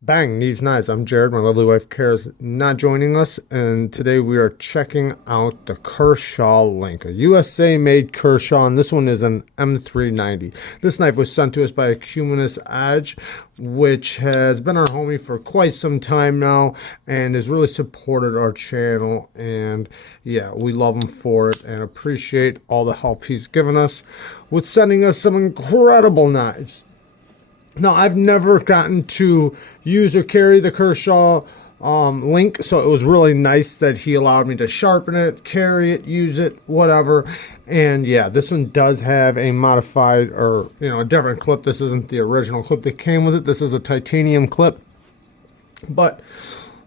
Bang, Needs Knives. I'm Jared. My lovely wife Kara's not joining us, and today we are checking out the Kershaw Link, a USA made Kershaw, and this one is an M390. This knife was sent to us by Acuminous Edge, which has been our homie for quite some time now and has really supported our channel. And yeah, we love him for it and appreciate all the help he's given us with sending us some incredible knives. Now, I've never gotten to use or carry the Kershaw Link, so it was really nice that he allowed me to sharpen it, carry it, use it, whatever. And yeah, this one does have a modified, or a different clip. This isn't the original clip that came with it. This is a titanium clip. But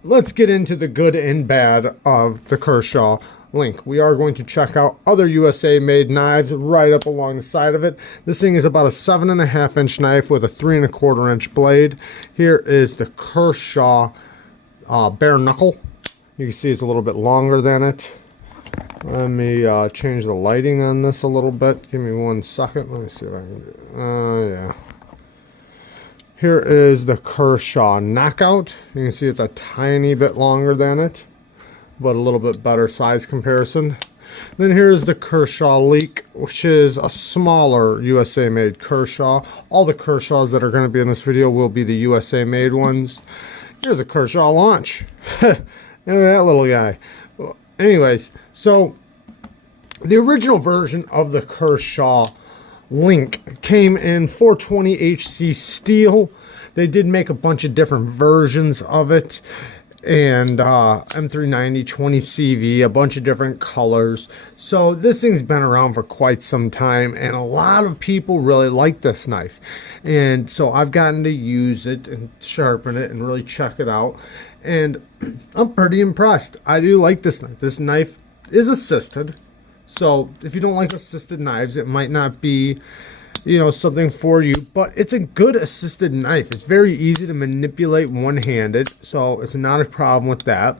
let's get into the good and bad of the Kershaw Link. We are going to check out other USA made knives right up along the side of it. This thing is about a 7.5 inch knife with a 3¼ inch blade. Here is the Kershaw bare knuckle. You can see it's a little bit longer than it. Let me change the lighting on this a little bit. Give me 1 second. Let me see if I can do it. Yeah. Here is the Kershaw Knockout. You can see it's a tiny bit longer than it, but a little bit better size comparison. Then here's the Kershaw Leak, which is a smaller USA made Kershaw. All the Kershaws that are going to be in this video will be the USA made ones. Here's a Kershaw Launch. Look at that little guy. Anyways, so the original version of the Kershaw Link came in 420 HC steel. They did make a bunch of different versions of it, and M390 20CV, a bunch of different colors. So this thing's been around for quite some time, and a lot of people really like this knife. And so I've gotten to use it and sharpen it and really check it out, and I'm pretty impressed. I do like this knife. This knife is assisted, so if you don't like assisted knives, it might not be something for you, but it's a good assisted knife. It's very easy to manipulate one-handed, so it's not a problem with that.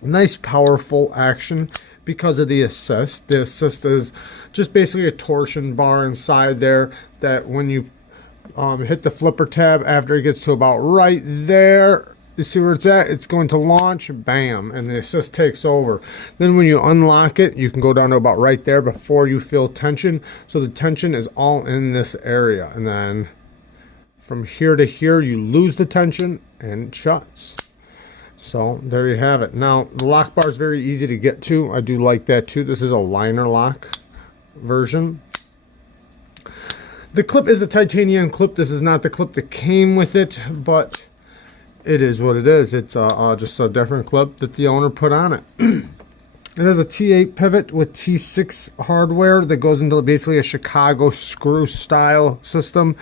Nice powerful action because of the assist. The assist is just basically a torsion bar inside there that when you hit the flipper tab, after it gets to about right there, you see where it's at, it's going to launch, bam, and the assist takes over. Then when you unlock it, you can go down to about right there before you feel tension. So the tension is all in this area. And then from here to here, you lose the tension and it shuts. So there you have it. Now, the lock bar is very easy to get to. I do like that too. This is a liner lock version. The clip is a titanium clip. This is not the clip that came with it, but it is what it is. It's just a different clip that the owner put on it. It has a T8 pivot with T6 hardware that goes into basically a Chicago screw style system.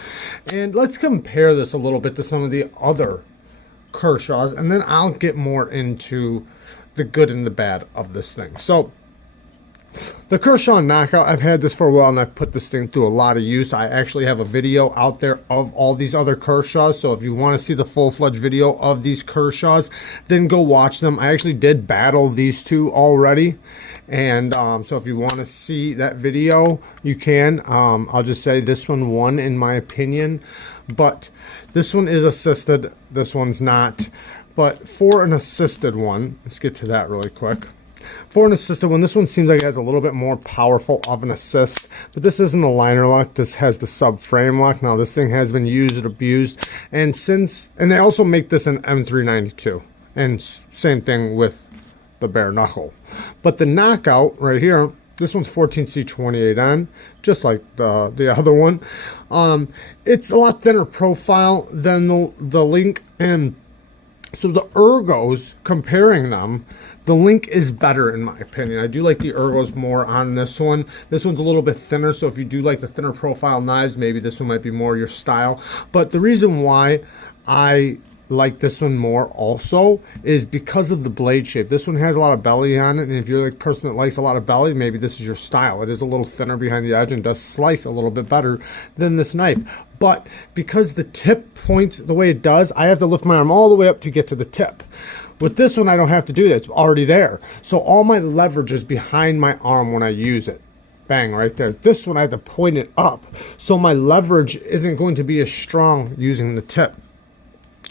And let's compare this a little bit to some of the other Kershaws, and then I'll get more into the good and the bad of this thing. So the Kershaw Knockout, I've had this for a while and I've put this thing through a lot of use. I actually have a video out there of all these other Kershaws, so if you want to see the full-fledged video of these Kershaws, then go watch them. I actually did battle these two already, and so if you want to see that video, you can. I'll just say this one won in my opinion, but this one is assisted, this one's not. But for an assisted one, let's get to that really quick. For an assisted one, this one seems like it has a little bit more powerful of an assist, but this isn't a liner lock. This has the subframe lock. Now, this thing has been used and abused, and they also make this an M392, and same thing with the bare knuckle. But the Knockout right here, this one's 14C28N, just like the other one. It's a lot thinner profile than the Link, and so the ergos, comparing them, the Link is better in my opinion. I do like the ergos more on this one. This one's a little bit thinner, so if you do like the thinner profile knives, maybe this one might be more your style. But the reason why I like this one more also is because of the blade shape. This one has a lot of belly on it, and if you're like a person that likes a lot of belly, maybe this is your style. It is a little thinner behind the edge and does slice a little bit better than this knife. But because the tip points the way it does, I have to lift my arm all the way up to get to the tip. With this one, I don't have to do that. It's already there. So all my leverage is behind my arm when I use it. Bang, right there. This one, I have to point it up. So my leverage isn't going to be as strong using the tip.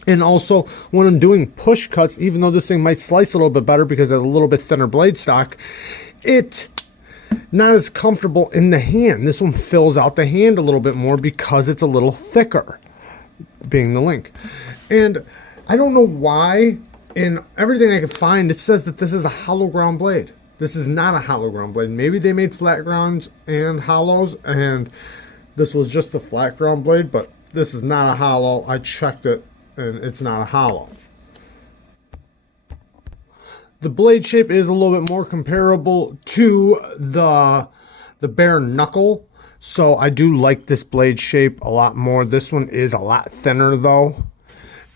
And also, when I'm doing push cuts, even though this thing might slice a little bit better because it's a little bit thinner blade stock, it not as comfortable in the hand. This one fills out the hand a little bit more because it's a little thicker, being the Link. And I don't know why, in everything I could find, it says that this is a hollow ground blade. This is not a hollow ground blade. Maybe they made flat grounds and hollows, and this was just a flat ground blade, but this is not a hollow. I checked it, and it's not a hollow. The blade shape is a little bit more comparable to the bare knuckle, so I do like this blade shape a lot more. This one is a lot thinner though,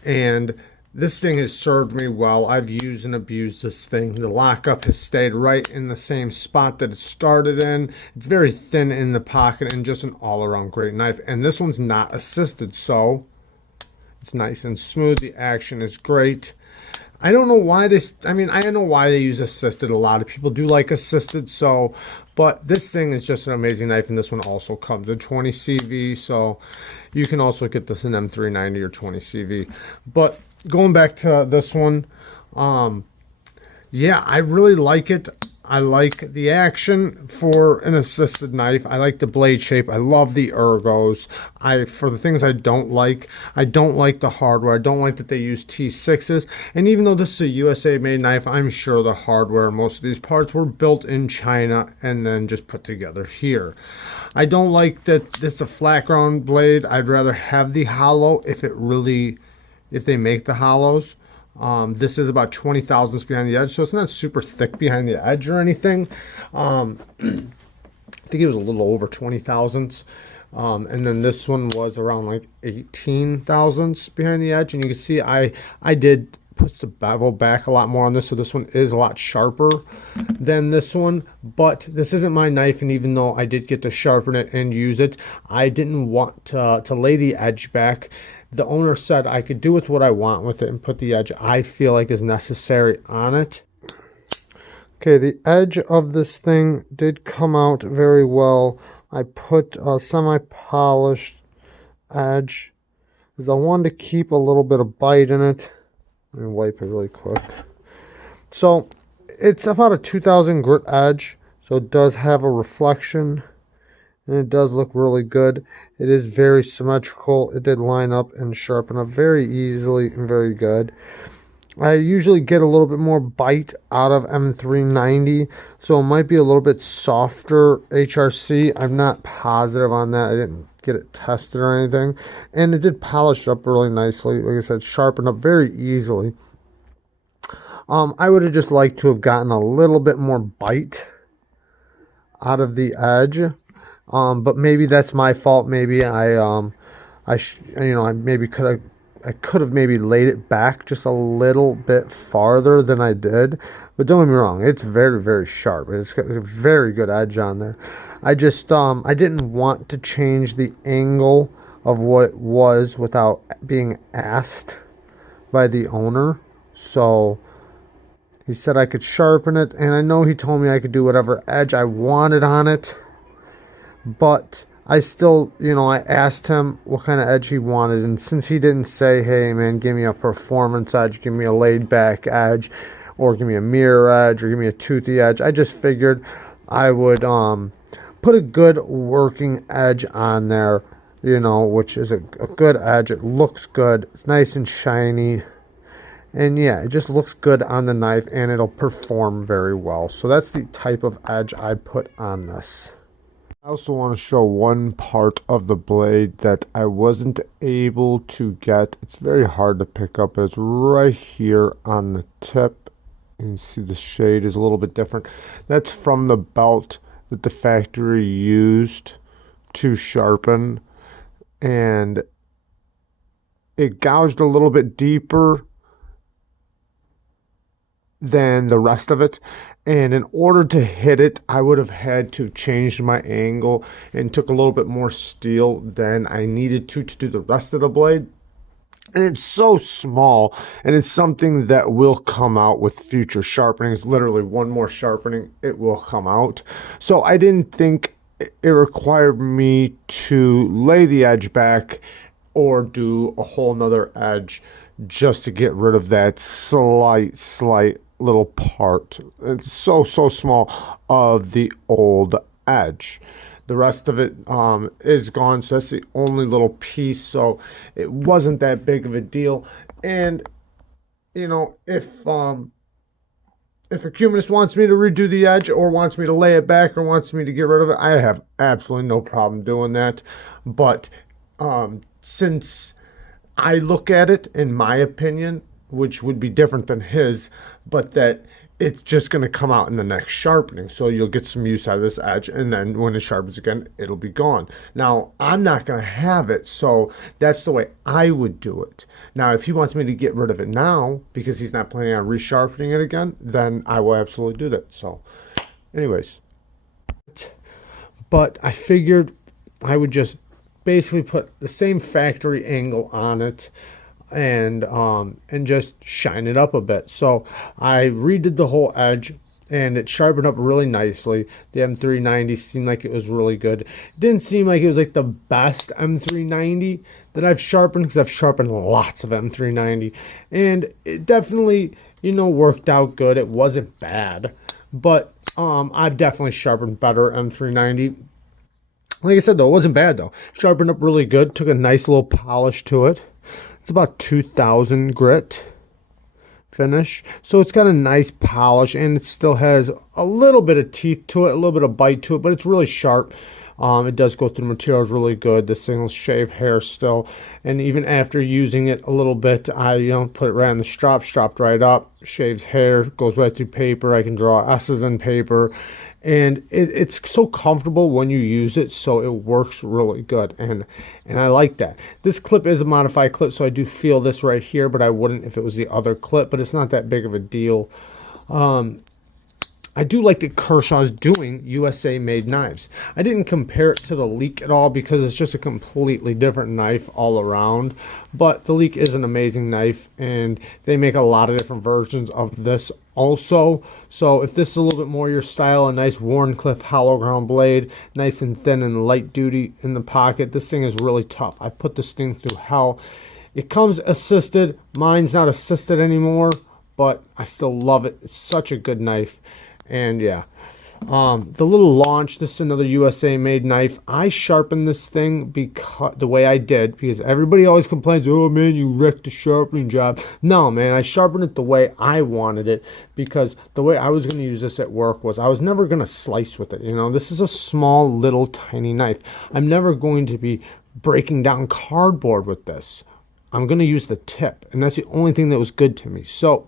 and this thing has served me well. I've used and abused this thing. The lockup has stayed right in the same spot that it started in. It's very thin in the pocket and just an all-around great knife. And this one's not assisted, so it's nice and smooth. The action is great. I don't know why this, I mean, I know why they use assisted. A lot of people do like assisted, so, but this thing is just an amazing knife, and this one also comes in 20 CV, so you can also get this in M390 or 20 CV. But going back to this one, yeah, I really like it. I like the action for an assisted knife. I like the blade shape. I love the ergos. For the things I don't like the hardware. I don't like that they use T6s. And even though this is a USA made knife, I'm sure the hardware, most of these parts were built in China and then just put together here. I don't like that this is a flat ground blade. I'd rather have the hollow if they make the hollows. This is about 20 thousandths behind the edge, so it's not super thick behind the edge or anything. I think it was a little over 20 thousandths. And then this one was around like 18 thousandths behind the edge. And you can see I did put the bevel back a lot more on this, so this one is a lot sharper than this one. But this isn't my knife, and even though I did get to sharpen it and use it, I didn't want to lay the edge back. The owner said I could do with what I want with it and put the edge I feel like is necessary on it. Okay, the edge of this thing did come out very well. I put a semi-polished edge because I wanted to keep a little bit of bite in it. Let me wipe it really quick. So it's about a 2000 grit edge, so it does have a reflection. And it does look really good. It is very symmetrical. It did line up and sharpen up very easily and very good. I usually get a little bit more bite out of M390, so it might be a little bit softer HRC. I'm not positive on that. I didn't get it tested or anything. And it did polish up really nicely. Like I said, sharpen up very easily. I would have just liked to have gotten a little bit more bite out of the edge. But maybe that's my fault. Maybe I could have maybe laid it back just a little bit farther than I did. But don't get me wrong, it's very, very sharp. It's got a very good edge on there. I just I didn't want to change the angle of what it was without being asked by the owner. So he said I could sharpen it, and I know he told me I could do whatever edge I wanted on it. But I still, I asked him what kind of edge he wanted. And since he didn't say, hey, man, give me a performance edge, give me a laid-back edge, or give me a mirror edge, or give me a toothy edge, I just figured I would put a good working edge on there, which is a good edge. It looks good. It's nice and shiny. And, yeah, it just looks good on the knife, and it'll perform very well. So that's the type of edge I put on this. I also want to show one part of the blade that I wasn't able to get. It's very hard to pick up, but it's right here on the tip. You can see the shade is a little bit different. That's from the belt that the factory used to sharpen. And it gouged a little bit deeper than the rest of it. And in order to hit it, I would have had to change my angle and took a little bit more steel than I needed to do the rest of the blade. And it's so small, and it's something that will come out with future sharpenings. Literally one more sharpening, it will come out. So I didn't think it required me to lay the edge back or do a whole nother edge just to get rid of that slight little part. It's so small of the old edge. The rest of it is gone, so that's the only little piece. So it wasn't that big of a deal. And you know, if a Cumanist wants me to redo the edge or wants me to lay it back or wants me to get rid of it, I have absolutely no problem doing that. But since I look at it, in my opinion, which would be different than his, but that it's just going to come out in the next sharpening. So you'll get some use out of this edge, and then when it sharpens again, it'll be gone. Now, I'm not going to have it, so that's the way I would do it. Now, if he wants me to get rid of it now, because he's not planning on resharpening it again, then I will absolutely do that. So, anyways. But I figured I would just basically put the same factory angle on it and just shine it up a bit. So I redid the whole edge and it sharpened up really nicely. The M390 seemed like it was really good. It didn't seem like it was like the best M390 that I've sharpened, because I've sharpened lots of M390 and it definitely, you know, worked out good. It wasn't bad, but I've definitely sharpened better M390. Like I said, though, it wasn't bad, though. Sharpened up really good. Took a nice little polish to it. It's about 2000 grit finish. So it's got a nice polish, and it still has a little bit of teeth to it, a little bit of bite to it, but it's really sharp. It does go through the materials really good. This thing will shave hair still. And even after using it a little bit, I put it right on the strap, strapped right up, shaves hair, goes right through paper. I can draw S's in paper. And it's so comfortable when you use it, so it works really good, and I like that. This clip is a modified clip, so I do feel this right here, but I wouldn't if it was the other clip, but it's not that big of a deal. I do like that Kershaw's doing USA made knives. I didn't compare it to the Leek at all because it's just a completely different knife all around, but the Leek is an amazing knife, and they make a lot of different versions of this also. So if this is a little bit more your style, a nice Wharncliffe hollow ground blade, nice and thin and light duty in the pocket, this thing is really tough. I put this thing through hell. It comes assisted. Mine's not assisted anymore, but I still love it. It's such a good knife. And yeah, the little launch, this is another USA made knife. I sharpened this thing because the way I did, because everybody always complains, oh man, you wrecked the sharpening job. No man, I sharpened it the way I wanted it, because the way I was going to use this at work was I was never going to slice with it. You know, this is a small little tiny knife. I'm never going to be breaking down cardboard with this. I'm going to use the tip, and that's the only thing that was good to me. So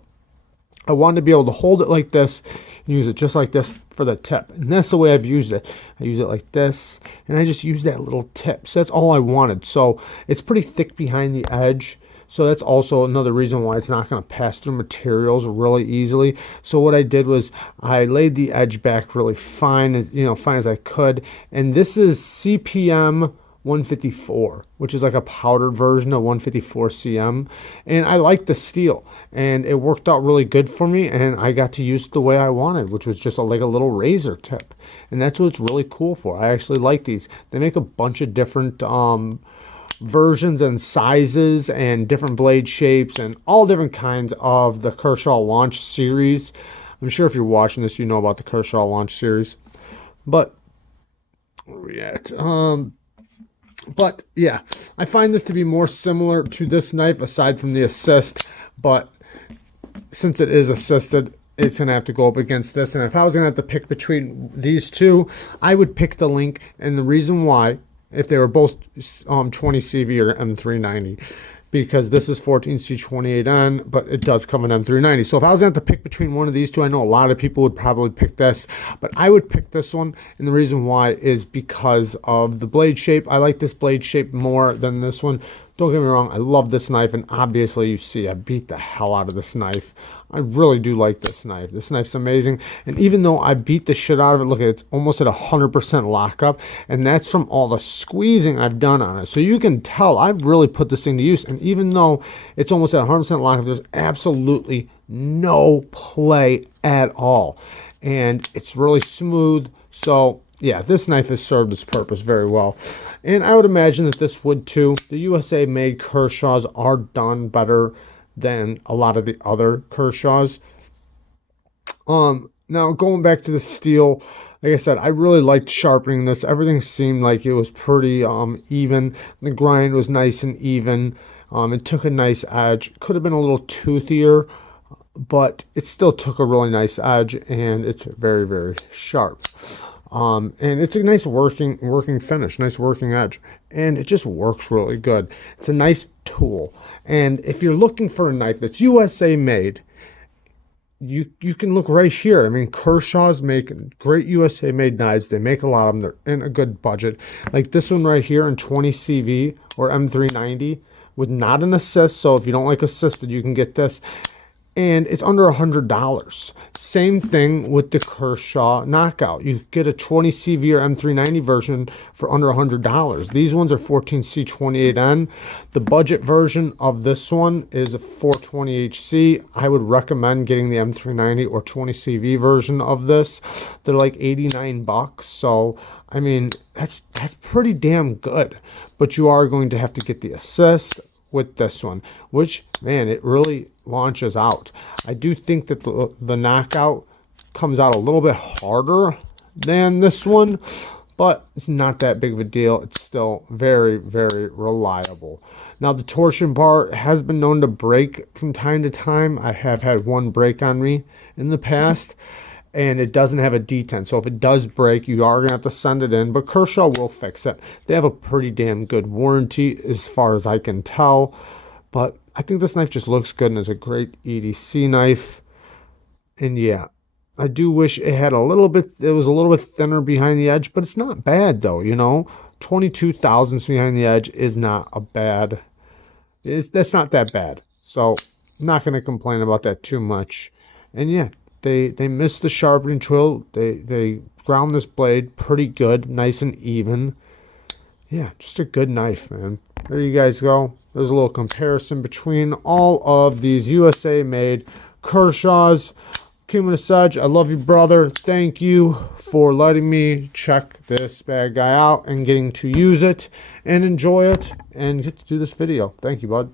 I wanted to be able to hold it like this and use it just like this for the tip. And that's the way I've used it. I use it like this, and I just use that little tip. So that's all I wanted. So it's pretty thick behind the edge. So that's also another reason why it's not going to pass through materials really easily. So what I did was I laid the edge back really fine, fine as I could. And this is CPM 154, which is like a powdered version of 154 CM, and I like the steel, and it worked out really good for me, and I got to use it the way I wanted, which was just like a little razor tip, and that's what it's really cool for. I actually like these. They make a bunch of different versions and sizes and different blade shapes and all different kinds of the Kershaw Launch series. I'm sure if you're watching this, you know about the Kershaw Launch series, but where are we at? But yeah, I find this to be more similar to this knife aside from the assist, but since it is assisted, it's going to have to go up against this. And if I was going to have to pick between these two, I would pick the Link. And the reason why, if they were both 20 CV or M390, because this is 14C28N, but it does come in M390. So if I was going to have to pick between one of these two, I know a lot of people would probably pick this, but I would pick this one. And the reason why is because of the blade shape. I like this blade shape more than this one. Don't get me wrong, I love this knife, and obviously you see I beat the hell out of this knife. I really do like this knife. This knife's amazing, and even though I beat the shit out of it, look at it, it's almost at 100% lockup, and that's from all the squeezing I've done on it. So you can tell I've really put this thing to use, and even though it's almost at 100% lockup, there's absolutely no play at all, and it's really smooth. So yeah, this knife has served its purpose very well. And I would imagine that this would too. The USA made Kershaws are done better than a lot of the other Kershaws. Now going back to the steel, like I said, I really liked sharpening this. Everything seemed like it was pretty even. The grind was nice and even. It took a nice edge. Could have been a little toothier, but it still took a really nice edge, and it's very, very sharp. And it's a nice working finish, nice working edge, and it just works really good. It's a nice tool, and if you're looking for a knife that's USA made, you can look right here. I mean, Kershaw's make great USA made knives. They make a lot of them. They're in a good budget. Like this one right here in 20 CV or M390 with not an assist. So if you don't like assisted, you can get this. And it's under $100. Same thing with the Kershaw Knockout. You get a 20 CV or M390 version for under $100. These ones are 14C28N. The budget version of this one is a 420HC. I would recommend getting the M390 or 20 CV version of this. They're like 89 bucks. So, I mean, that's pretty damn good. But you are going to have to get the assist with this one, which, man, it really launches out. I do think that the Knockout comes out a little bit harder than this one, but it's not that big of a deal. It's still very, very reliable. Now, the torsion bar has been known to break from time to time. I have had one break on me in the past, and it doesn't have a detent. So if it does break, you are going to have to send it in, but Kershaw will fix it. They have a pretty damn good warranty as far as I can tell, but I think this knife just looks good and is a great EDC knife. And yeah, I do wish it had a little bit, it was a little bit thinner behind the edge, but it's not bad though, you know. 22 thousandths behind the edge is not a bad, that's not that bad. So I'm not going to complain about that too much. And yeah, they missed the sharpening tool. They ground this blade pretty good, nice and even. Yeah, just a good knife, man. There you guys go. There's a little comparison between all of these USA made Kershaws. Cumin Sedge, I love you, brother. Thank you for letting me check this bad guy out and getting to use it and enjoy it and get to do this video. Thank you, bud.